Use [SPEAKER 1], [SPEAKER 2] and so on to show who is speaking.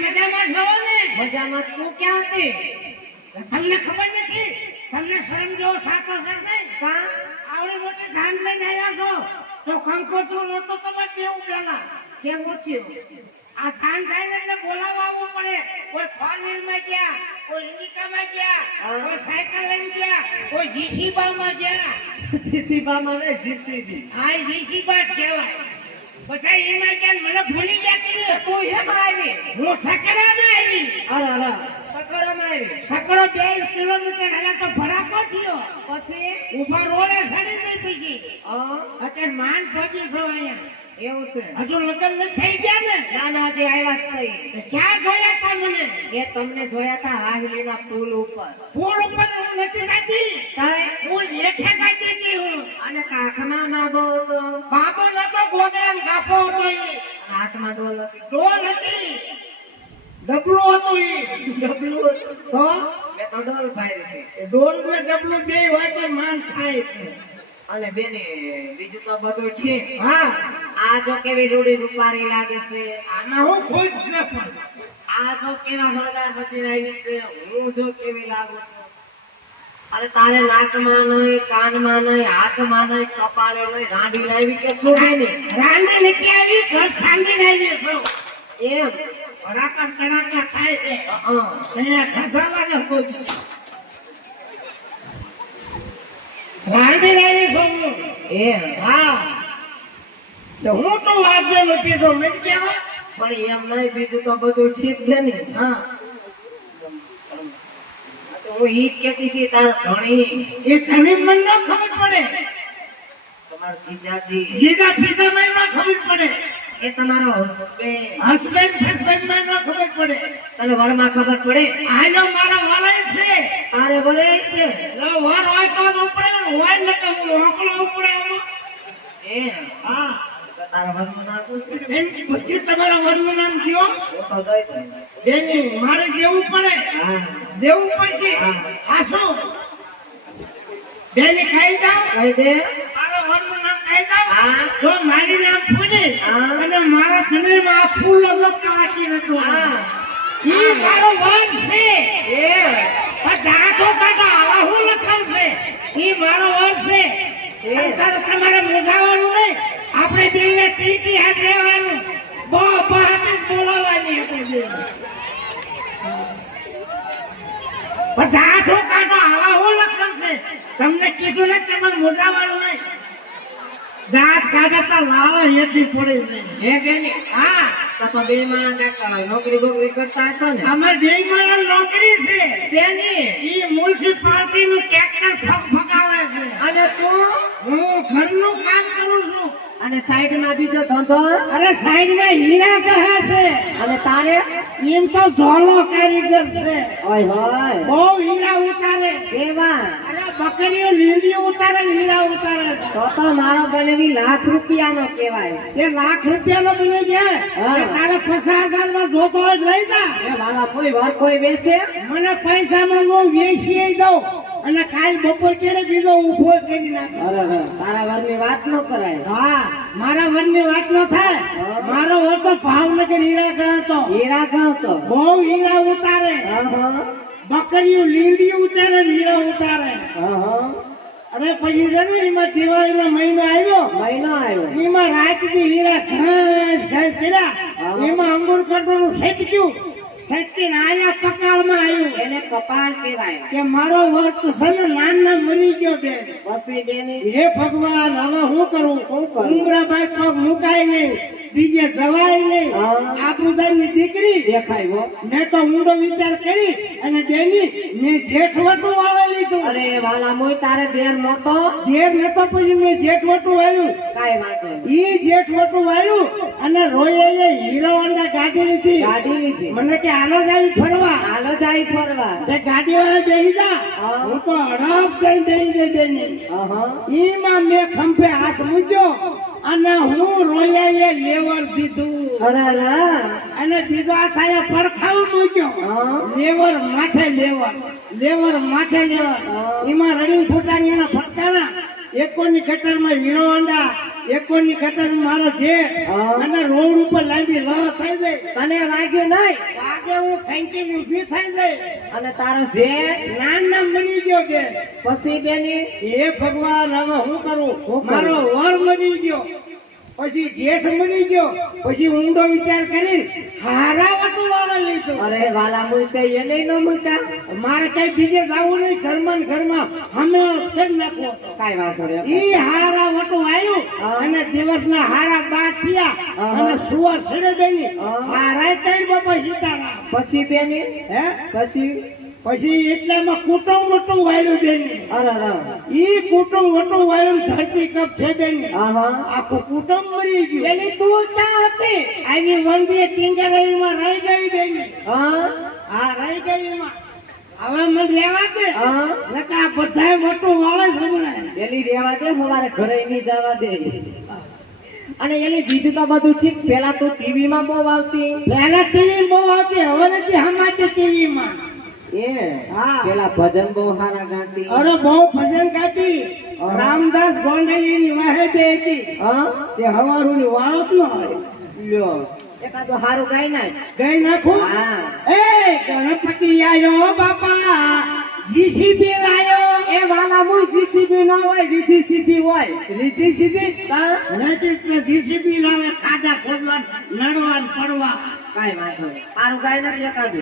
[SPEAKER 1] મજામાં છો ને?
[SPEAKER 2] મજામાં તું ક્યાં હતી?
[SPEAKER 1] તમને ખબર નથી તમને શરમ જો સાચો સર નહીં
[SPEAKER 2] કા?
[SPEAKER 1] આવડે મોટે ધાન લઈને આવ્યા છો તો કંકોત્રી નહોતો તમારે કેવું પેલા
[SPEAKER 2] કેમ ઓછ્યું
[SPEAKER 1] આ ધાન થાય એટલે બોલાવવા આવવું પડે. કોઈ ફોર વ્હીલમાં ગયા કોઈ ઇન્ડિકામાં ગયા
[SPEAKER 2] હા.
[SPEAKER 1] કોઈ સાયકલ લઈને ગયા કોઈ જીસીબા માં ગયા.
[SPEAKER 2] જીસીબા માં ને જીસીબી.
[SPEAKER 1] હા જીસીબા જ કહેવાય. બધા એમાં ગયા મને ભૂલી ગયા તમે.
[SPEAKER 2] તું એમ આવી?
[SPEAKER 1] હું સકડામાં આવી.
[SPEAKER 2] અરે અરે. સકડામાં આવી?
[SPEAKER 1] સકડો બે કિલોમીટર હેલા તો ભડાકો થયો.
[SPEAKER 2] પછી?
[SPEAKER 1] ઊભા રોડે સડી ગઈ પીછી અત્યારે માન પહોંચી છો અહીંયા.
[SPEAKER 2] એવું છે.
[SPEAKER 1] હજુ લગ્ન નથી થઈ ગયા ને?
[SPEAKER 2] ના ના હજી આવ્યા જ
[SPEAKER 1] થઈ ક્યાં ગયા તા મને
[SPEAKER 2] એ તમને જોયા તા હાહલીના પુલ ઉપર.
[SPEAKER 1] પુલ ઉપર હું નથી થતી
[SPEAKER 2] તારે?
[SPEAKER 1] પુલ હેઠે થતી હતી હું.
[SPEAKER 2] અને કાખમાં ના હતો.
[SPEAKER 1] બાબો નતો ગોગડા ને ગાફો હતો એ.
[SPEAKER 2] હાથમાં ડોલ હતી.
[SPEAKER 1] ડોલ હતી. ડબલું હતું એ.
[SPEAKER 2] ડબલું
[SPEAKER 1] તો?
[SPEAKER 2] મેં તો ડોલ હતી
[SPEAKER 1] એ ડોલ ને ડબલું બે હોય તો માન થાય છે.
[SPEAKER 2] અને બેને બીજું તો બધું છે.
[SPEAKER 1] હા.
[SPEAKER 2] આ જો કેવી રૂડી રૂપારી લાગે છે.
[SPEAKER 1] આમાં હું ખુશ નથી. પણ
[SPEAKER 2] આ જો કેવા ઘણદાર પછી આવી છે હું જો કેવી લાગુ છું. અરે તારે નાકમાં નહીં કાનમાં નહીં હાથમાં નહીં કપાળે નહીં રાંડી લાવી કે શું? નહીં
[SPEAKER 1] રાંડી નથી આવી ઘર સાંગીને લાવી છો
[SPEAKER 2] એમ?
[SPEAKER 1] રાકા કડાકા થાય છે. અહીંયા ખાધા લાગે કોઈ રાંડી લાવી હું?
[SPEAKER 2] એમ?
[SPEAKER 1] હા. તો હું તો વાંચે નથી તો મેં કહેવા
[SPEAKER 2] પણ એમ નહીં બીજું તો બધું ઠીક છે ને.
[SPEAKER 1] હા.
[SPEAKER 2] તો હું ઈ કેતી હતી તાર ધણી.
[SPEAKER 1] એ તને મન ન ખબર પડે.
[SPEAKER 2] તમારા જીજાજી.
[SPEAKER 1] જીજા પીઝા માં ન ખબર પડે.
[SPEAKER 2] એ તમારો
[SPEAKER 1] હસબેન્ડ હસબન્ડ ફેસબન્ડમાં ન ખબર પડે.
[SPEAKER 2] તને વરમાં ખબર પડે?
[SPEAKER 1] આનો મારો વલાય છે.
[SPEAKER 2] તારે વલય છે?
[SPEAKER 1] લો વર હોય તો ઉપડે હોય ન કે હું ઓકળો ઉપડે
[SPEAKER 2] એ
[SPEAKER 1] હા. તમારા નામ કયો? મારે દેવું પડે. દેવું પડશે. હાસો. બેની ખાઈ જાઓ.
[SPEAKER 2] કહી દે.
[SPEAKER 1] મારા વરનું નામ ખાઈ જાઓ. જો મારી નામ ફૂલે અને મારા શરીરમાં આ ફૂલ લગત રાખી ઈ મારો વર છે.
[SPEAKER 2] એ.
[SPEAKER 1] આ ગાંઠો આવા હું લખાણ છે ઈ મારો વર છે. તમારે મોઢાવાનું નહીં. આપણે બેને ટીકી હાથ રહેવાનું. બહુ બહાટી બોલાવાની આપણે બેને બધા ઠોકાટો આવા હો લક્ષણ છે. તમને કીધું ને તમને મોજાવાનું નહીં. દાંત કાઢતા લાવા એથી પડે નહીં.
[SPEAKER 2] હે બેની?
[SPEAKER 1] હા.
[SPEAKER 2] તો બે માં કાંઈક નોકરી બોકરી કરતા હશો ને?
[SPEAKER 1] અમાર બેયમાં નોકરી છે.
[SPEAKER 2] તેની
[SPEAKER 1] ઈ મ્યુનિસિપાલિટી નું ટ્રેક્ટર ફગ ફગાવે છે.
[SPEAKER 2] અને તું?
[SPEAKER 1] હું ઘરનું કામ
[SPEAKER 2] અને સાઈડમાં બીજો ધંધો?
[SPEAKER 1] અરે સાઈડમાં હીરા કહે છે.
[SPEAKER 2] અને તારે?
[SPEAKER 1] એમ તો ઝોલો કારીગર છે.
[SPEAKER 2] ઓય હોય.
[SPEAKER 1] બહુ હીરા ઉતારે.
[SPEAKER 2] કેવા?
[SPEAKER 1] અરે બકરીઓ લીંડી ઉતારે હીરા ઉતારે
[SPEAKER 2] તો તો મારો બનેવી લાખ રૂપિયાનો કહેવાય.
[SPEAKER 1] એ લાખ રૂપિયાનો બની છે. તારે પચાસ હજારમાં જોતો હોય લઈ જા.
[SPEAKER 2] એ વાલા કોઈ વાર કોઈ બેસે?
[SPEAKER 1] મને પૈસા મળે હું વેચી દઉં. અને કાલ બપોર ક્યારે બીજો ઊભો કરી નાખો?
[SPEAKER 2] અરે તારા વારની વાત ન કરાય.
[SPEAKER 1] હા મારા વરની વાત ન થાય. મારો વર તો ભાવનગર હીરા ગયો તો
[SPEAKER 2] હીરા ગાવ તો
[SPEAKER 1] બહુ હીરા ઉતારે. બકરીઓ લીંડી ઉતારે હીરા ઉતારે.
[SPEAKER 2] હા હા.
[SPEAKER 1] અરે પછી છે ને એમાં દિવાળીનો મહિનો આવ્યો.
[SPEAKER 2] મહિનો આવ્યો.
[SPEAKER 1] એમાં રાતથી હીરા ઘાસ ઘાસ કર્યા. એમાં અંગુર કટોરું સટક્યું સટકીને આયા પકાળમાં આવ્યું.
[SPEAKER 2] એને કપાળ કહેવાય.
[SPEAKER 1] કે મારો વર તો છે ને નાના મરી ગયો બેન.
[SPEAKER 2] પછી બેની?
[SPEAKER 1] હે ભગવાન હવે હું કરું?
[SPEAKER 2] શું કરું?
[SPEAKER 1] ઉમરાભાઈ પગ મુકાય નહીં. બીજે જવાય નહીં. આબુદાની દીકરી
[SPEAKER 2] દેખાય હો.
[SPEAKER 1] મેં તો ઊંડો વિચાર કરી અને બેની મેં જેઠવટું વાળા લીધું.
[SPEAKER 2] અરે વાલા મોય તારે ઘેર નતો
[SPEAKER 1] ઘેર નતો પછી મેં જેઠવટું વાળ્યું.
[SPEAKER 2] કાઈ વાંધો.
[SPEAKER 1] ઈ જેઠવટું વાળ્યું અને રોયે હીરો હોન્ડા ગાડી લીધી.
[SPEAKER 2] ગાડી લીધી.
[SPEAKER 1] મને કે આલો જાય ફરવા.
[SPEAKER 2] આલો જાય ફરવા.
[SPEAKER 1] તે ગાડી વાળા બેહી જા.
[SPEAKER 2] હું.
[SPEAKER 1] તો અડપ જઈને બેસી ગઈ બેની. ઈમાં મેં ખંભે હાથ મૂક્યો. અને હું રોયાએ લેવર દીધું. અને બીજો આ થાય પડખાવ મૂક્યો. લેવર માથે લેવર. લેવર માથે લેવર. એમાં રડી ફૂટાની એના ફટકારા એકોની ગટરમાં હીરો હોન્ડા એકોની ગટર મારો છે અને રોડ ઉપર લાંબી લહ થઈ ગઈ.
[SPEAKER 2] તને વાગ્યું નહીં.
[SPEAKER 1] વાગે હું થેન્કિંગ ઊભી થઈ જાય
[SPEAKER 2] અને તારો જે
[SPEAKER 1] નાના મરી ગયો કે
[SPEAKER 2] પછી બેની
[SPEAKER 1] હે ભગવાન હવે હું કરું?
[SPEAKER 2] કરું?
[SPEAKER 1] મારો વર મરી ગયો. પછી જેઠ મરી ગયો. પછી ઊંડો વિચાર કરી હારા વટુ વાળા લીધો.
[SPEAKER 2] અરે વાલા મૂકે એને ન મૂકા
[SPEAKER 1] મારે કઈ બીજે જવું નહીં. ઘરમાં ઘરમાં અમે કેમ નાખો
[SPEAKER 2] કઈ વાંધો નહીં.
[SPEAKER 1] ઈ હારા વટું આવ્યું અને દિવસના હારા બા થયા. અને સુવા સડે બેની. હારા ત્રણ બાપા સીતારામ
[SPEAKER 2] પછી બેની?
[SPEAKER 1] હે?
[SPEAKER 2] પછી?
[SPEAKER 1] પછી એટલામાં કુટુંબ વટું વાળ્યું બેની.
[SPEAKER 2] અરે
[SPEAKER 1] ઈ કુટુંબ વટું વાળ્યું ધરતી કપ છે બેની. આખું કુટુંબ મરી ગયું.
[SPEAKER 2] એની તું ક્યાં હતી?
[SPEAKER 1] આવી વંદીએ ટીંગરાઈમાં રહી ગઈ બેની.
[SPEAKER 2] હા?
[SPEAKER 1] હા રહી ગઈ એમાં હવે મને લેવા દે.
[SPEAKER 2] હા?
[SPEAKER 1] નકા બધાય મોટું વાળે સંભળાય
[SPEAKER 2] એની રેવા દે સવારે ઘરે નહીં જવા દે. અને એની બીજું તો બધું ઠીક. પેલા તો ટીવી માં બહુ આવતી.
[SPEAKER 1] પહેલા ટીવી બહુ આવતી હવે નથી હમાતી ટીવી માં
[SPEAKER 2] એ
[SPEAKER 1] હા.
[SPEAKER 2] પેલા ભજન બહુ સારા ગાતી.
[SPEAKER 1] અરે બહુ ભજન ગાતી. રામદાસ ગોંડલી ની વાહે બે હતી.
[SPEAKER 2] હા?
[SPEAKER 1] તે હવારું ની વાળત ન હોય.
[SPEAKER 2] લ્યો. એકાદો સારું ગાઈ નાખ.
[SPEAKER 1] ગાઈ નાખું. એ ગણપતિ આયો બાપા. જીસીબી લાયો.
[SPEAKER 2] એ વાલા મુઈ ના હોય રીધી સીધી હોય.
[SPEAKER 1] રીધી સીધી? નથી. જીસીબી લાવે ખાડા ખોદવા નડવા પડવા.
[SPEAKER 2] કાઈ વાંધો સારું ગાય એકાદું.